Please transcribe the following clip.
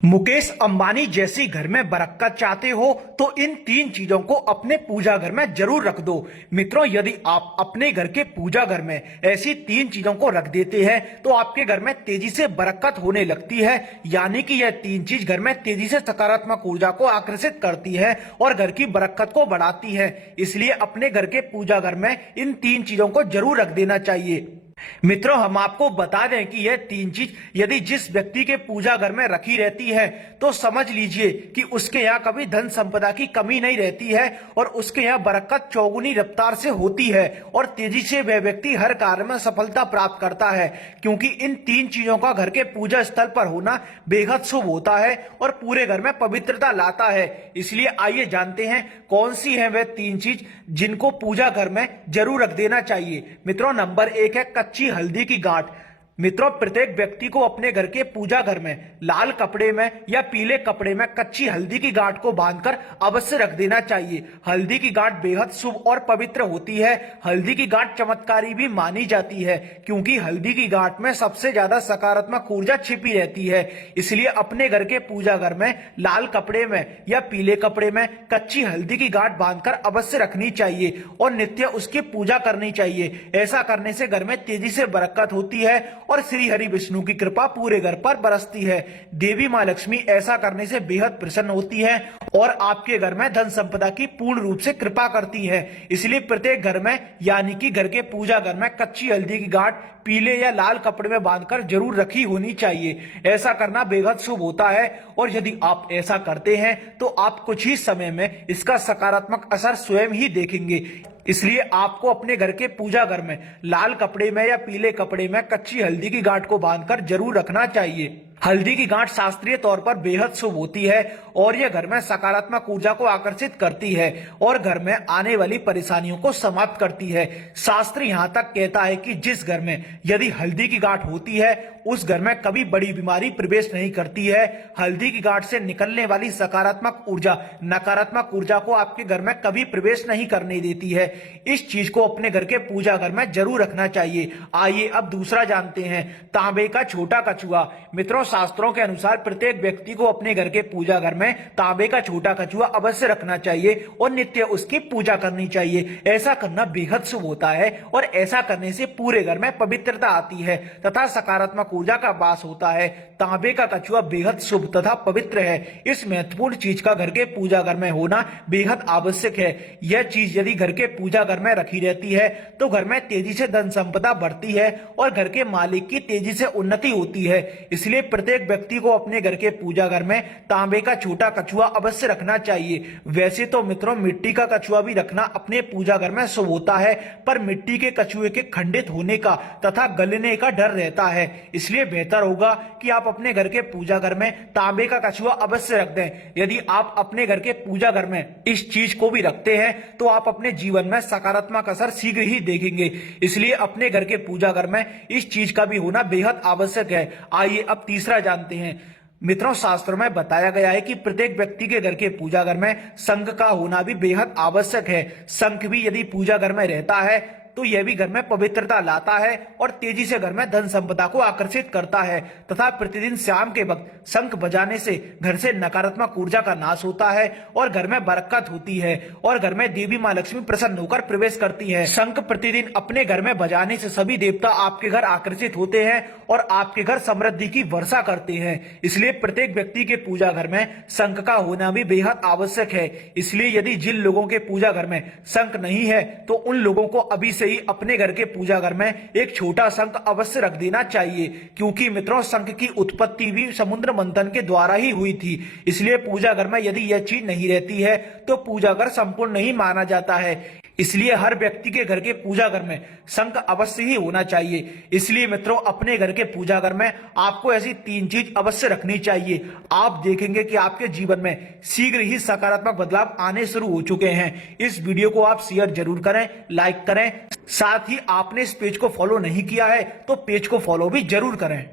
मुकेश अंबानी जैसी घर में बरकत चाहते हो तो इन तीन चीजों को अपने पूजा घर में जरूर रख दो। मित्रों, यदि आप अपने घर के पूजा घर में ऐसी तीन चीजों को रख देते हैं तो आपके घर में तेजी से बरकत होने लगती है। यानी कि यह तीन चीज घर में तेजी से सकारात्मक ऊर्जा को आकर्षित करती है और घर की बरकत को बढ़ाती है। इसलिए अपने घर के पूजा घर में इन तीन चीजों को जरूर रख देना चाहिए। मित्रों, हम आपको बता दें कि यह तीन चीज यदि जिस व्यक्ति के पूजा घर में रखी रहती है तो समझ लीजिए कि उसके यहाँ कभी धन संपदा की कमी नहीं रहती है और उसके यहाँ बरकत चौगुनी रफ्तार से होती है और तेजी से वह व्यक्ति हर कार्य में सफलता प्राप्त करता है। क्योंकि इन तीन चीजों का घर के पूजा स्थल पर होना बेहद शुभ होता है और पूरे घर में पवित्रता लाता है। इसलिए आइए जानते हैं कौन सी है वह तीन चीज जिनको पूजा घर में जरूर रख देना चाहिए। मित्रों, नंबर 1 है कच्ची हल्दी की गांठ। मित्रों, प्रत्येक व्यक्ति को अपने घर के पूजा घर में लाल कपड़े में या पीले कपड़े में कच्ची हल्दी की गांठ को बांधकर अवश्य रख देना चाहिए। हल्दी की गांठ बेहद शुभ और पवित्र होती है। हल्दी की गांठ चमत्कारी भी मानी जाती है क्योंकि हल्दी की गांठ में सबसे ज्यादा सकारात्मक ऊर्जा छिपी रहती है। इसलिए अपने घर के पूजा घर में लाल कपड़े में या पीले कपड़े में कच्ची हल्दी की गांठ बांधकर अवश्य रखनी चाहिए और नित्य उसकी पूजा करनी चाहिए। ऐसा करने से घर में तेजी से बरकत होती है और श्री हरि विष्णु की कृपा पूरे घर पर बरसती है। देवी मां लक्ष्मी ऐसा करने से बेहद प्रसन्न होती है और आपके घर में धन संपदा की पूर्ण रूप से कृपा करती है। इसलिए प्रत्येक घर में यानी कि घर के पूजा घर में कच्ची हल्दी की गांठ पीले या लाल कपड़े में बांधकर जरूर रखी होनी चाहिए। ऐसा करना बेहद शुभ होता है और यदि आप ऐसा करते हैं तो आप कुछ ही समय में इसका सकारात्मक असर स्वयं ही देखेंगे। इसलिए आपको अपने घर के पूजा घर में लाल कपड़े में या पीले कपड़े में कच्ची हल्दी की गांठ को बांधकर जरूर रखना चाहिए। हल्दी की गांठ शास्त्रीय तौर पर बेहद शुभ होती है और यह घर में सकारात्मक ऊर्जा को आकर्षित करती है और घर में आने वाली परेशानियों को समाप्त करती है। शास्त्र यहाँ तक कहता है कि जिस घर में यदि हल्दी की गांठ होती है उस घर में कभी बड़ी बीमारी प्रवेश नहीं करती है। हल्दी की गांठ से निकलने वाली सकारात्मक ऊर्जा नकारात्मक ऊर्जा को आपके घर में कभी प्रवेश नहीं करने देती है। इस चीज को अपने घर के पूजा घर में जरूर रखना चाहिए। आइए अब दूसरा जानते हैं, तांबे का छोटा कछुआ। मित्रों, शास्त्रों के अनुसार प्रत्येक व्यक्ति को अपने घर के पूजा घर में तांबे का छोटा कछुआ अवश्य रखना चाहिए और नित्य उसकी पूजा करनी चाहिए। ऐसा करना बेहद शुभ होता है और ऐसा करने से पूरे घर में पवित्रता आती है तथा सकारात्मक ऊर्जा का वास होता है। तांबे का कछुआ बेहद शुभ तथा पवित्र है। इस महत्वपूर्ण चीज का घर के पूजा घर में होना बेहद आवश्यक है। यह चीज यदि घर के पूजा घर में रखी रहती है तो घर में तेजी से धन संपदा बढ़ती है और घर के मालिक की तेजी से उन्नति होती है। इसलिए प्रत्येक व्यक्ति को अपने घर के पूजा घर में तांबे का छोटा कछुआ अवश्य रखना चाहिए। वैसे तो मित्रों, मिट्टी का कछुआ भी रखना अपने पूजा घर में शुभ होता है, पर मिट्टी के कछुए के खंडित होने का तथा गलने का डर रहता है। इसलिए बेहतर होगा कि आप अपने घर के पूजा घर में तांबे का कछुआ अवश्य रख दें। यदि आप अपने घर के पूजा घर में इस चीज को भी रखते हैं तो आप अपने जीवन में सकारात्मक असर शीघ्र ही देखेंगे। इसलिए अपने घर के पूजा घर में इस चीज का भी होना बेहद आवश्यक है। आइए अब तीसरा जानते हैं। मित्रों, शास्त्रों में बताया गया है कि प्रत्येक व्यक्ति के घर के पूजा घर में शंख का होना भी बेहद आवश्यक है। शंख भी यदि पूजा घर में रहता है तो यह भी घर में पवित्रता लाता है और तेजी से घर में धन संपदा को आकर्षित करता है तथा प्रतिदिन शाम के वक्त शंख बजाने से घर से नकारात्मक ऊर्जा का नाश होता है और घर में बरकत होती है और घर में देवी मां लक्ष्मी प्रसन्न होकर प्रवेश करती है। शंख प्रतिदिन अपने घर में बजाने से सभी देवता आपके घर आकर्षित होते हैं और आपके घर समृद्धि की वर्षा करते हैं। इसलिए प्रत्येक व्यक्ति के पूजा घर में शंख का होना भी बेहद आवश्यक है। इसलिए यदि जिन लोगों के पूजा घर में शंख नहीं है तो उन लोगों को अभी से ही अपने घर के पूजा घर में एक छोटा शंख अवश्य रख देना चाहिए। क्योंकि मित्रों, शंख की उत्पत्ति भी समुद्र मंथन के द्वारा ही हुई थी। इसलिए पूजा घर में यदि यह चीज नहीं रहती है तो पूजा घर संपूर्ण नहीं माना जाता है। इसलिए हर व्यक्ति के घर के पूजा घर में शंख अवश्य ही होना चाहिए। इसलिए मित्रों, अपने घर के पूजा घर में आपको ऐसी तीन चीज अवश्य रखनी चाहिए। आप देखेंगे कि आपके जीवन में शीघ्र ही सकारात्मक बदलाव आने शुरू हो चुके हैं। इस वीडियो को आप शेयर जरूर करें, लाइक करें। साथ ही आपने इस पेज को फॉलो नहीं किया है तो पेज को फॉलो भी जरूर करें।